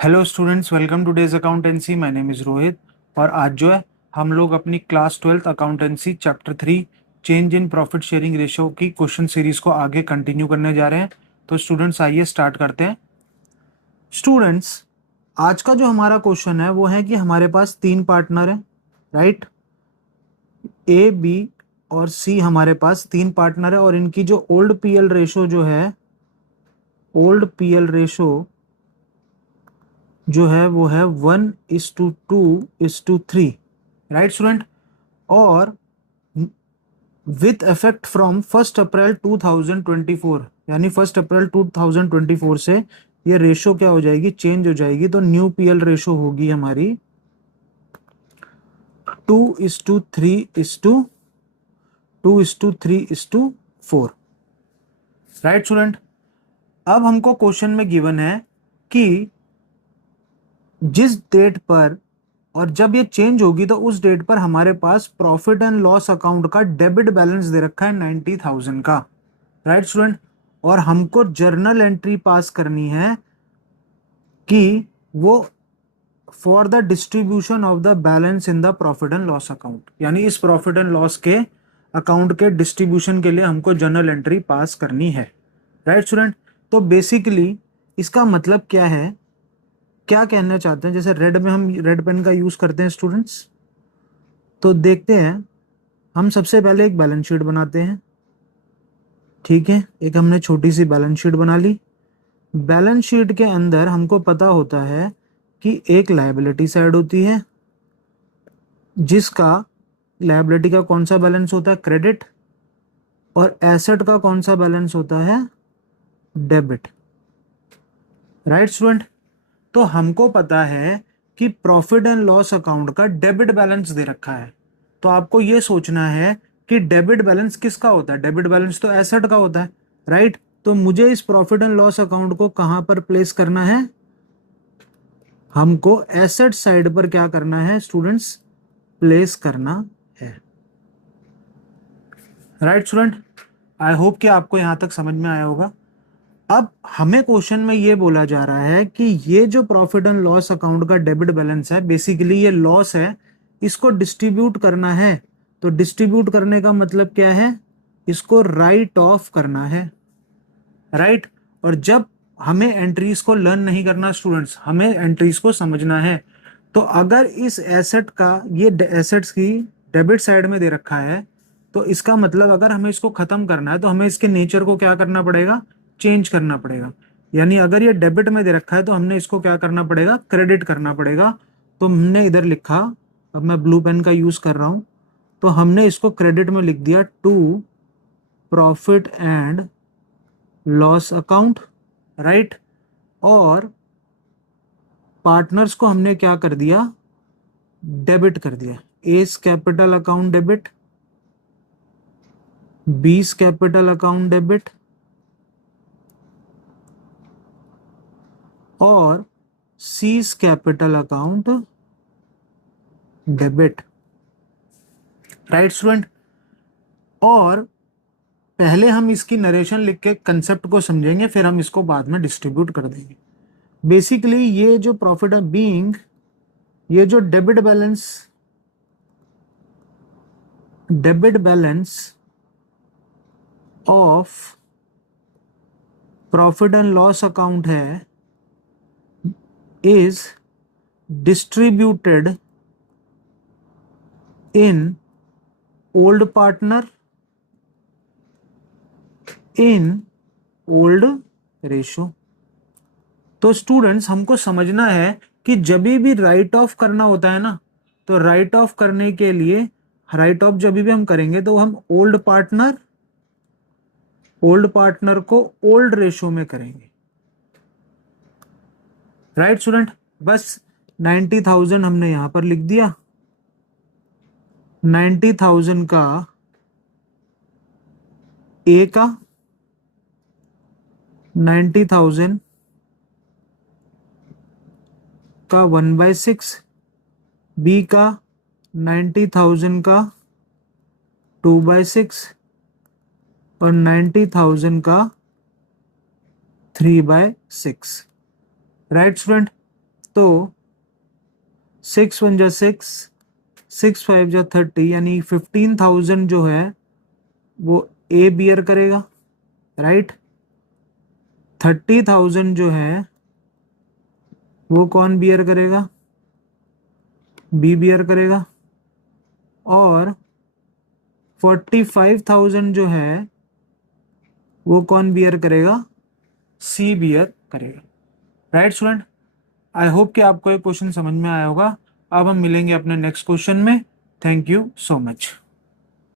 Hello students, welcome two days accountancy. My name is Rohit. और आज जो है हम लोग अपनी class 12th accountancy chapter 3 change in profit sharing ratio की क्वेश्चन सीरीज को आगे कंटिन्यू करने जा रहे हैं। तो स्टूडेंट्स आइए स्टार्ट करते हैं। स्टूडेंट्स, आज का जो हमारा क्वेश्चन है वो है कि हमारे पास तीन पार्टनर हैं, राइट। ए, बी और सी हमारे पास तीन पार्टनर है और इनकी जो ओल्ड पीएल रेशो जो है वो है 1:2:3, राइट स्टूडेंट। और विथ इफेक्ट फ्रॉम 1 अप्रैल 2024, यानी 1 अप्रैल 2024 से ये रेशो क्या हो जाएगी, चेंज हो जाएगी। तो न्यू पीएल रेशो होगी हमारी 2:3:4, राइट स्टूडेंट। अब हमको क्वेश्चन में गिवन है कि जिस डेट पर और जब ये चेंज होगी तो उस डेट पर हमारे पास प्रॉफिट एंड लॉस अकाउंट का डेबिट बैलेंस दे रखा है 90,000 का, राइट स्टूडेंट। और हमको जर्नल एंट्री पास करनी है कि वो for the distribution of the balance in the profit and loss account, यानी इस प्रॉफिट एंड लॉस के अकाउंट के डिस्ट्रीब्यूशन के लिए हमको जर्नल एंट्री पास करनी है, राइट स्टूडेंट। तो बेसिकली इसका मतलब क्या है, क्या कहना चाहते हैं, जैसे रेड में हम रेड पेन का यूज करते हैं स्टूडेंट्स। तो देखते हैं, हम सबसे पहले एक बैलेंस शीट बनाते हैं, ठीक है। एक हमने छोटी सी बैलेंस शीट बना ली। बैलेंस शीट के अंदर हमको पता होता है कि एक लायबिलिटी साइड होती है जिसका लायबिलिटी का कौन सा बैलेंस होता है, क्रेडिट। और एसेट का कौन सा बैलेंस होता है, डेबिट, राइट स्टूडेंट। तो हमको पता है कि प्रॉफिट एंड लॉस अकाउंट का डेबिट बैलेंस दे रखा है। तो आपको ये सोचना है कि डेबिट बैलेंस किसका होता है, डेबिट बैलेंस तो एसेट का होता है, राइट। तो मुझे इस प्रॉफिट एंड लॉस अकाउंट को कहां पर प्लेस करना है, हमको एसेट साइड पर क्या करना है स्टूडेंट्स, प्लेस करना है, राइट स्टूडेंट। आई होप कि आपको यहां तक समझ में आया होगा। अब हमें क्वेश्चन में ये बोला जा रहा है कि ये जो प्रॉफिट एंड लॉस अकाउंट का डेबिट बैलेंस है, बेसिकली ये लॉस है, इसको डिस्ट्रीब्यूट करना है। तो डिस्ट्रीब्यूट करने का मतलब क्या है, इसको राइट ऑफ करना है, राइट। और जब हमें एंट्रीज को लर्न नहीं करना स्टूडेंट्स, हमें एंट्रीज को समझना है। तो अगर इस एसेट का, ये एसेट्स की डेबिट साइड में दे रखा है, तो इसका मतलब अगर हमें इसको खत्म करना है तो हमें इसके नेचर को क्या करना पड़ेगा, चेंज करना पड़ेगा। यानी अगर ये डेबिट में दे रखा है तो हमने इसको क्या करना पड़ेगा, क्रेडिट करना पड़ेगा। तो हमने इधर लिखा, अब मैं ब्लू पेन का यूज कर रहा हूं, तो हमने इसको क्रेडिट में लिख दिया to profit and loss account, right. और पार्टनर्स को हमने क्या कर दिया, डेबिट कर दिया। A's capital account debit, B's capital account debit और C's capital account debit, right student. और पहले हम इसकी नरेशन लिख के कंसेप्ट को समझेंगे, फिर हम इसको बाद में डिस्ट्रीब्यूट कर देंगे। बेसिकली ये जो प्रॉफिट ऑफ बीइंग, ये जो debit balance of profit and loss account है, is distributed in old partner in old ratio. तो स्टूडेंट्स हमको समझना है कि जब भी राइट ऑफ करना होता है ना, तो राइट ऑफ करने के लिए, राइट ऑफ जब भी हम करेंगे तो हम ओल्ड पार्टनर को ओल्ड रेशो में करेंगे, राइट स्टूडेंट। बस 90,000 हमने यहां पर लिख दिया। 90,000 का ए का, 90,000 का 1/6, बी का 90,000 का 2/6 और 90,000 का 3/6, राइट स्टूडेंट। तो 6 × 1 = 6, 6 × 5 = 30, यानी 15,000 जो है वो ए बियर करेगा, राइट। 30,000 जो है वो कौन बियर करेगा, बी बियर करेगा। और 45,000 जो है वो कौन बियर करेगा, सी बियर करेगा, राइट स्टूडेंट। आई होप कि आपको ये क्वेश्चन समझ में आया होगा। अब हम मिलेंगे अपने नेक्स्ट क्वेश्चन में। Thank you so much.